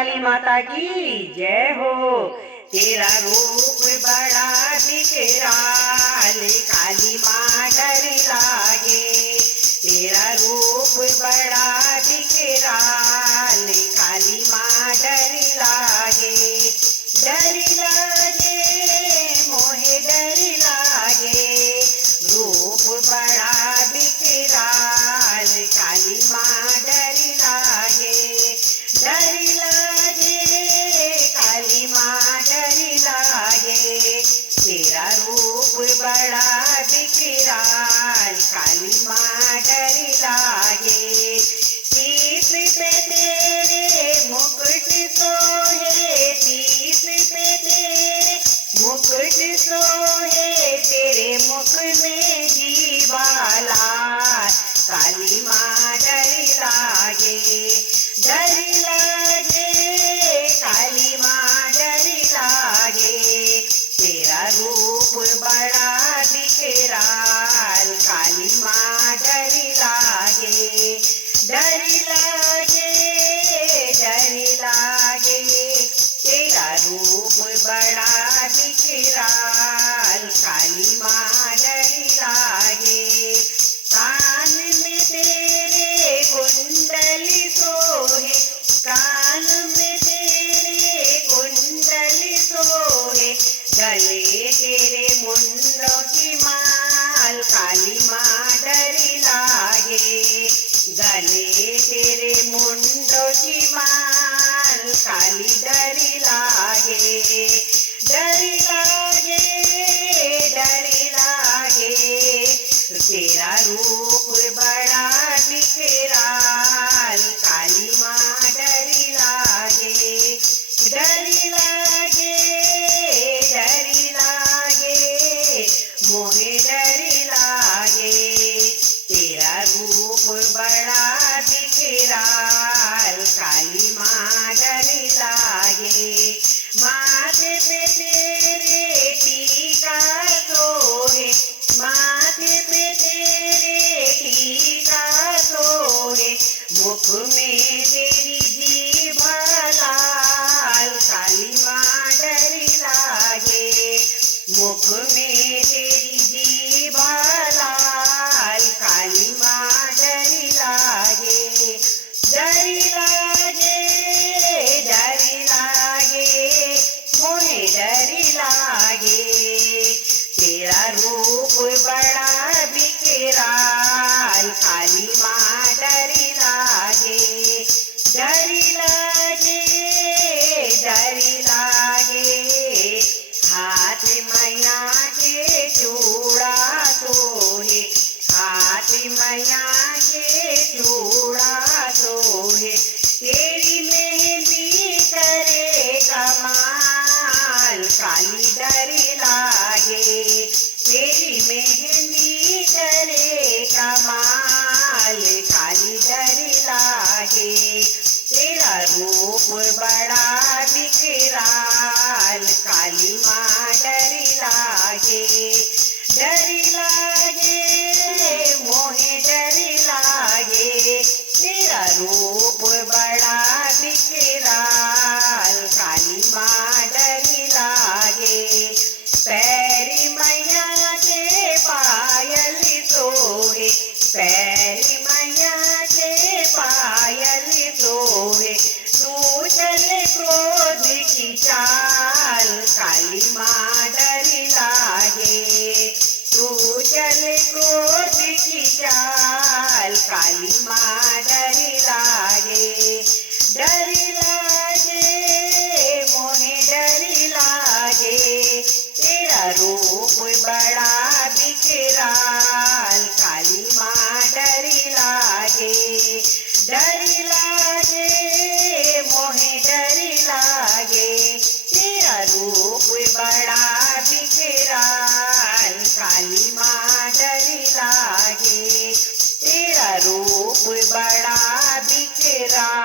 काली माता की जय हो। तेरा रूप बड़ा विकराल, काली माँ डर लागे। तेरा रूप बड़ा विकराल, काली माँ डर लागे। डर लागे मोहे डर लागे, रूप बड़ा विकराल, काली माँ डर लागे। डर लागे काली माँ डर लागे। तेरा रूप बड़ा विकराल, काली माँ डर लागे। शीश पे तेरे मुकुट सोहे, शीश पे तेरे मुकुट सोहे, तेरे मुख में जीवाला, काली माँ डर लागे। डर लागे काली माँ डर लागे। तेरा रूप बड़ा विकराल, काली माँ डर लागे। डर लागे डर लागे। तेरा रूप बड़ा विकराल, काली माँ डर लागे। कान में तेरे कुंडली सोहे, कान में तेरे कुंडली सोहे, गले तेरे मुंडों की माल, काली माँ डर लागे। गले तेरे मुंडों की माल, काली डर लागे। डर लागे डर लागे। तेरा रूप बड़ा विकराल, काली माँ डर लागे। डर लागे डर लागे, मोहे डर लागे। तेरा रूप बड़ा विकराल, काली माँ डर लागे। माथे पे तेरे टीका सोहे, माथे पे तेरे टीका सोहे, मुख में तेरी जीभा लाल, काली माँ डर लागे। मुख में तेरी जीभा लाल, काली माँ डर लागे। डर लागे डर लागे, मोहे डर लागे। तेरा रूप बड़ा विकराल, काली माँ डर लागे। डर लागे डर लागे। हाथ मैया के चूड़ा सोहे, हाथ मैया के चूड़ा सोहे, तेरी मेहंदी करे कमाल, काली डर लागे। तेरी मेहंदी करे कमाल, काली डर लागे। तेरा रूप बड़ा विकराल, काली माँ डर लागे। डर लागे मोहे डर लागे। तेरा रूप बड़ा विकराल, काली माँ डर लागे। पैरी मैया के पायल सोहे, पैरी मैया के पायल सोहे, तू चले क्रोध की चाल, काली माँ डर लागे। तू चले क्रोध की चाल, काली माँ डर लागे। डर लागे मोहे डर लागे। तेरा रूप बड़ा विकराल, काली माँ डर लागे। डर लागे मोहे डर लागे। तेरा रूप बड़ा विकराल, काली माँ डर लागे। तेरा रूप बड़ा विकराल।